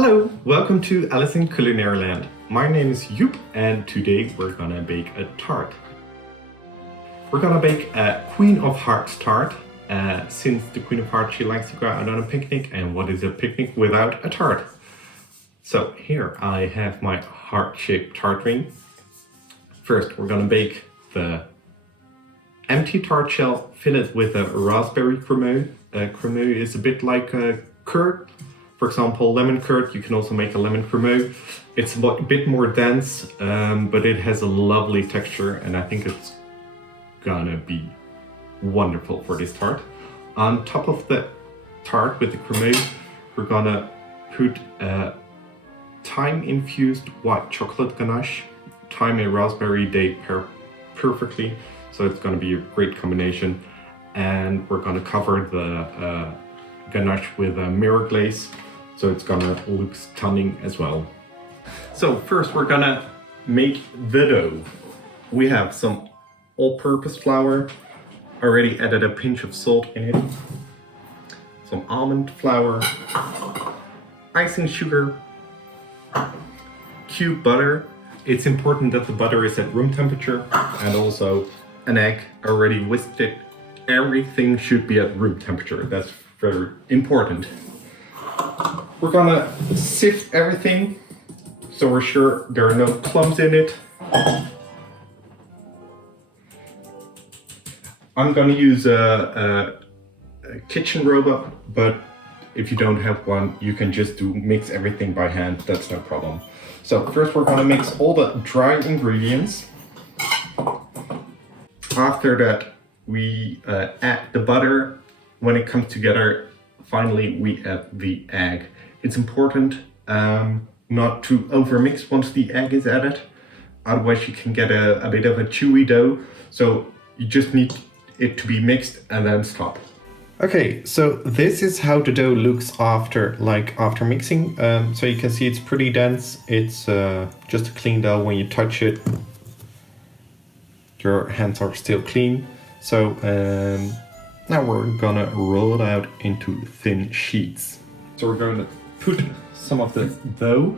Hello, welcome to Icing Culinary Land. My name is Joep and today we're gonna bake a tart. We're gonna bake a Queen of Hearts tart. Since the Queen of Hearts, she likes to go out on a picnic, and what is a picnic without a tart? So here I have my heart-shaped tart ring. First we're gonna bake the empty tart shell, fill it with a Raspberry Cremeux. Cremeux is a bit like a curd. For example, lemon curd, you can also make a lemon cremeux. It's a bit more dense, but it has a lovely texture, and I think it's gonna be wonderful for this tart. On top of the tart with the cremeux, we're gonna put a thyme-infused white chocolate ganache. Thyme and raspberry, they pair perfectly, so it's gonna be a great combination. And we're gonna cover the ganache with a Mirror Glaze, so it's gonna look stunning as well. So first we're gonna make the dough. We have some all-purpose flour, already added a pinch of salt in it, some almond flour, icing sugar, cube butter. It's important that the butter is at room temperature, and also an egg, already whisked it. Everything should be at room temperature, that's very important. We're gonna sift everything so we're sure there are no clumps in it. I'm gonna use a kitchen robot, but if you don't have one, you can just mix everything by hand, that's no problem. So first we're gonna mix all the dry ingredients. After that, we add the butter. When it comes together, finally we add the egg. It's important not to overmix once the egg is added, otherwise you can get a bit of a chewy dough. So you just need it to be mixed and then stop. Okay, so this is how the dough looks after mixing. So you can see it's pretty dense. It's just a clean dough. When you touch it, your hands are still clean. So now we're gonna roll it out into thin sheets. So we're going to put some of the dough.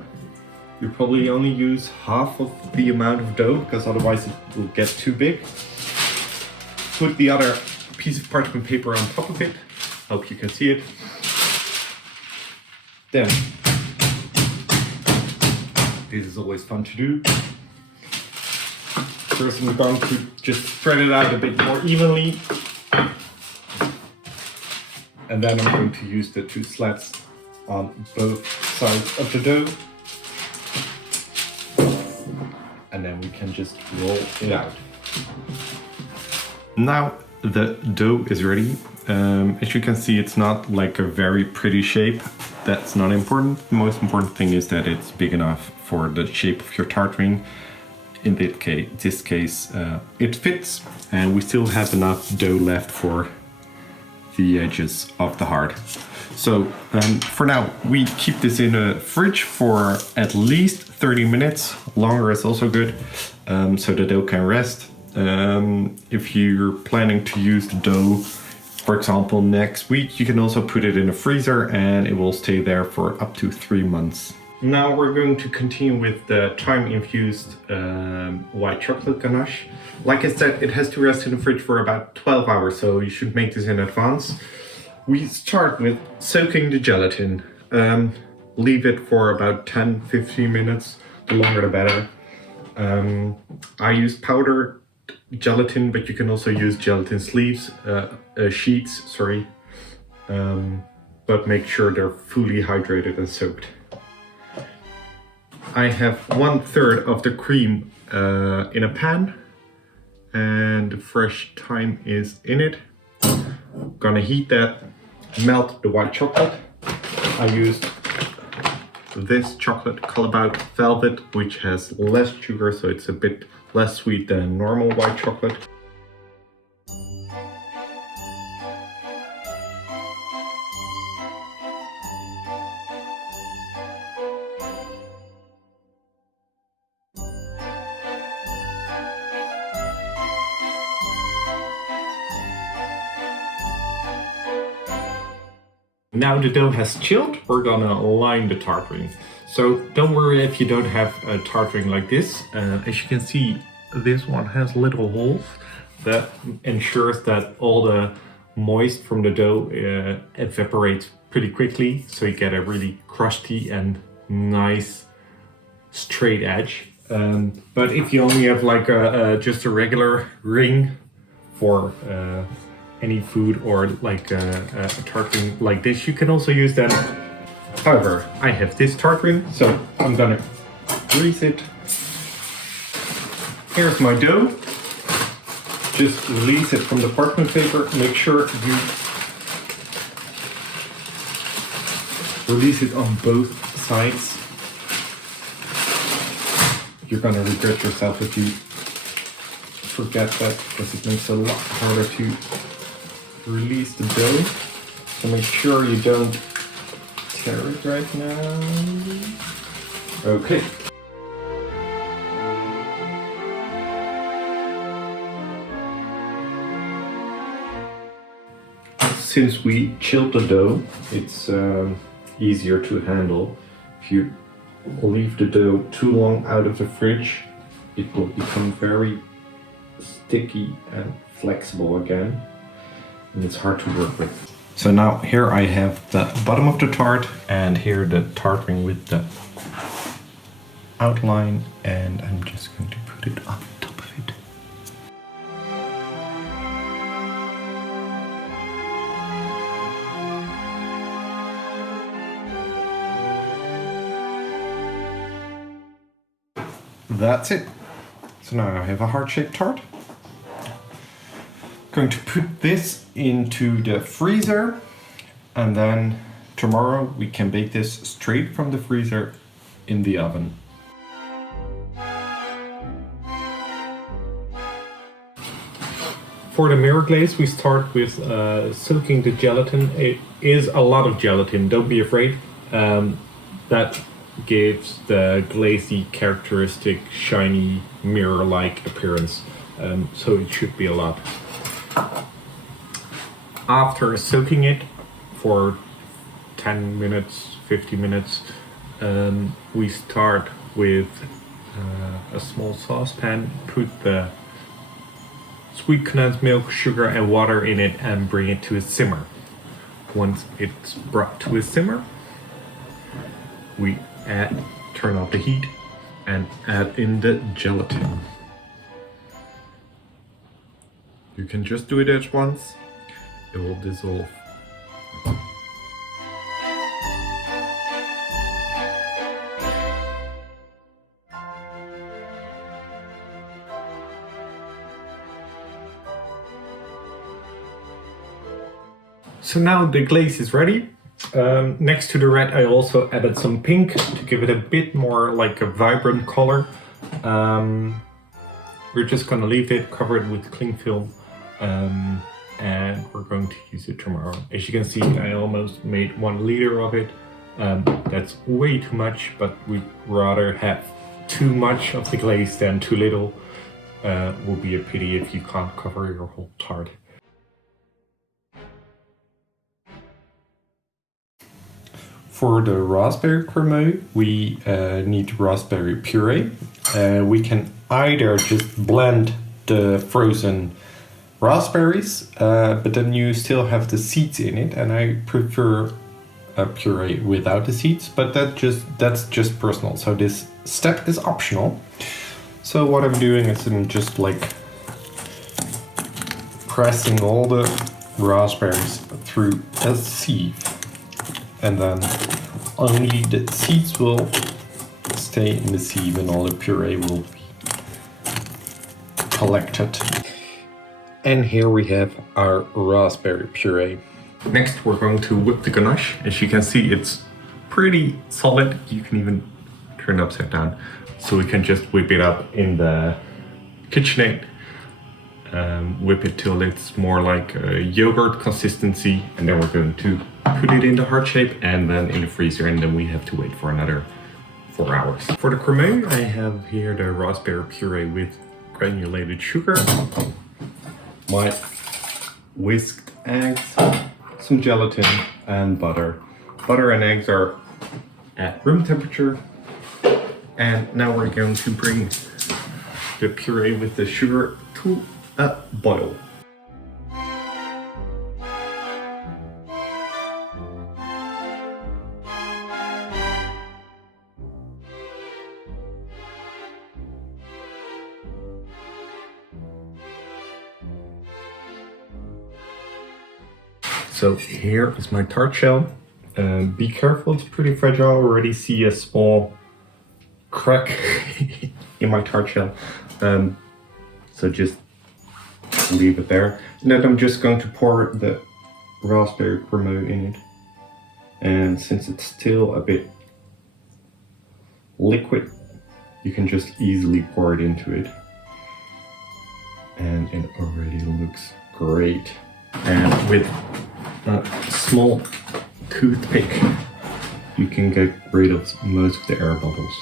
You probably only use half of the amount of dough because otherwise it will get too big. Put the other piece of parchment paper on top of it. Hope you can see it. Then, this is always fun to do. First I'm going to just spread it out a bit more evenly. And then I'm going to use the two slats on both sides of the dough. And then we can just roll it out. Now the dough is ready. As you can see, it's not like a very pretty shape. That's not important. The most important thing is that it's big enough for the shape of your tart ring. In this case, it fits, and we still have enough dough left for the edges of the heart. So for now, we keep this in the fridge for at least 30 minutes. Longer is also good, so the dough can rest. If you're planning to use the dough, for example, next week, you can also put it in the freezer and it will stay there for up to 3 months. Now we're going to continue with the thyme-infused white chocolate ganache. Like I said, it has to rest in the fridge for about 12 hours, so you should make this in advance. We start with soaking the gelatin. Leave it for about 10-15 minutes, the longer the better. I use powdered gelatin, but you can also use gelatin sheets, sorry. But make sure they're fully hydrated and soaked. I have 1/3 of the cream in a pan, and the fresh thyme is in it. Gonna heat that, melt the white chocolate. I used this chocolate called Velvet, which has less sugar, so it's a bit less sweet than normal white chocolate. Now the dough has chilled, we're gonna line the tart ring. So don't worry if you don't have a tart ring like this. As you can see, this one has little holes. That ensures that all the moist from the dough evaporates pretty quickly, so you get a really crusty and nice straight edge. But if you only have like just a regular ring for any food, or like a tart ring like this, you can also use that. However, I have this tart ring, so I'm gonna grease it. Here's my dough. Just release it from the parchment paper. Make sure you release it on both sides. You're gonna regret yourself if you forget that, because it makes it a lot harder to release the dough. So make sure you don't tear it right now. Okay. Since we chilled the dough, it's easier to handle. If you leave the dough too long out of the fridge, it will become very sticky and flexible again, and it's hard to work with. So now here I have the bottom of the tart, and here the tart ring with the outline, and I'm just going to put it on top of it. That's it. So now I have a heart-shaped tart. Going to put this into the freezer, and then tomorrow we can bake this straight from the freezer in the oven. For the mirror glaze, we start with soaking the gelatin. It is a lot of gelatin, don't be afraid. That gives the glazy characteristic shiny mirror-like appearance, so it should be a lot. After soaking it for 10 minutes, 50 minutes, we start with a small saucepan, put the sweet condensed milk, sugar and water in it, and bring it to a simmer. Once it's brought to a simmer, we turn off the heat and add in the gelatin. You can just do it at once, it will dissolve. So now the glaze is ready. Next to the red, I also added some pink to give it a bit more like a vibrant color. We're just gonna leave it covered with cling film, and we're going to use it tomorrow. As you can see, I almost made 1 liter of it. That's way too much, but we'd rather have too much of the glaze than too little. Will be a pity if you can't cover your whole tart. For the raspberry cremeux, we need raspberry puree. We can either just blend the frozen raspberries, but then you still have the seeds in it, and I prefer a puree without the seeds, but that's just personal. So this step is optional. So what I'm doing is I'm just like pressing all the raspberries through a sieve, and then only the seeds will stay in the sieve and all the puree will be collected. And here we have our raspberry puree. Next we're going to whip the ganache. As you can see, it's pretty solid. You can even turn it upside down. So we can just whip it up in the KitchenAid. Whip it till it's more like a yogurt consistency, and then we're going to put it in the heart shape and then in the freezer, and then we have to wait for another 4 hours. For the cremeux, I have here the raspberry puree with granulated sugar, my whisked eggs, some gelatin, and butter. Butter and eggs are at room temperature. And now we're going to bring the puree with the sugar to a boil. So here is my tart shell. Be careful, it's pretty fragile. I already see a small crack in my tart shell. So just leave it there. And then I'm just going to pour the Raspberry Cremeux in it. And since it's still a bit liquid, you can just easily pour it into it. And it already looks great. And with a small toothpick, you can get rid of most of the air bubbles.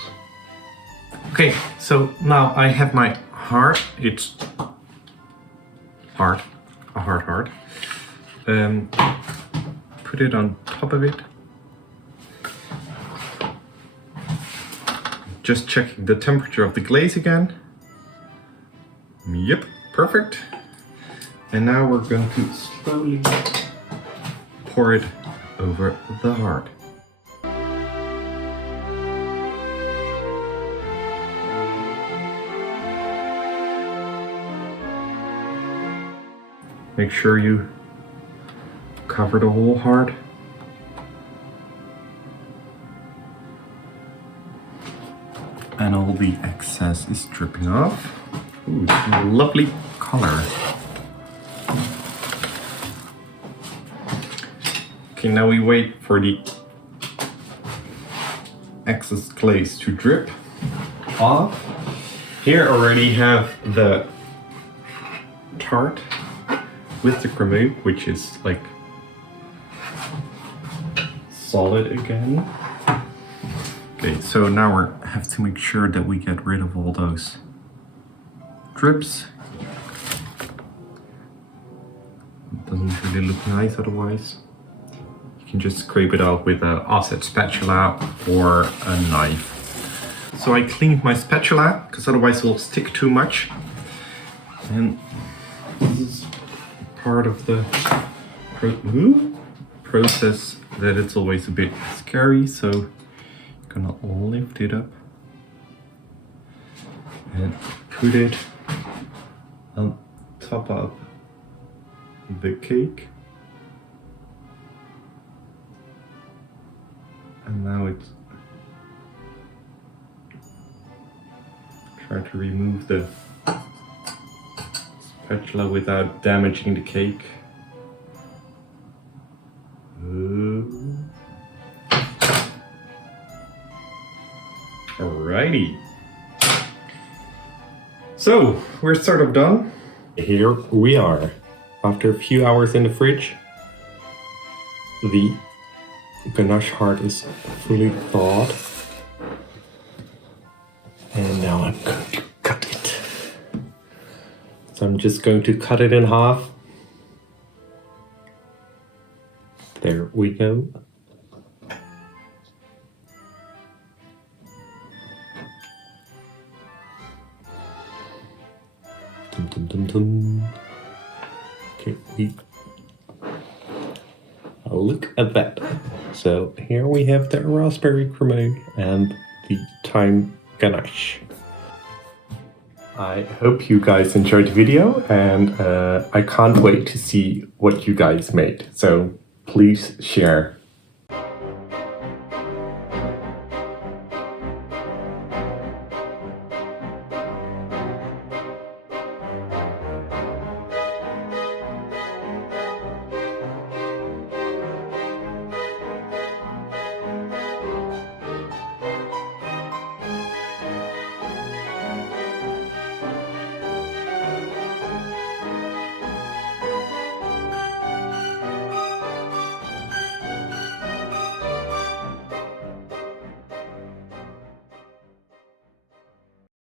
Okay, so now I have my heart. It's hard, a hard heart. Put it on top of it. Just checking the temperature of the glaze again. Yep, perfect. And now we're going to slowly pour it over the heart. Make sure you cover the whole heart. And all the excess is dripping off. Ooh, lovely color. Okay, now we wait for the excess glaze to drip off. Here I already have the tart with the cremeux, which is like solid again. Okay, so now we have to make sure that we get rid of all those drips. It doesn't really look nice otherwise. You can just scrape it out with an offset spatula or a knife. So I cleaned my spatula because otherwise it will stick too much. And this is part of the process that it's always a bit scary, so I'm gonna lift it up and put it on top of the cake. And now it's trying to remove the spatula without damaging the cake. Alrighty. So, we're sort of done. Here we are. After a few hours in the fridge, the ganache heart is fully thawed. And now I'm going to cut it. So I'm just going to cut it in half. There we go. Dum, dum, dum, dum. Okay, look at that. So here we have the Raspberry Cremeux and the Thyme Ganache. I hope you guys enjoyed the video, and I can't wait to see what you guys made. So please share.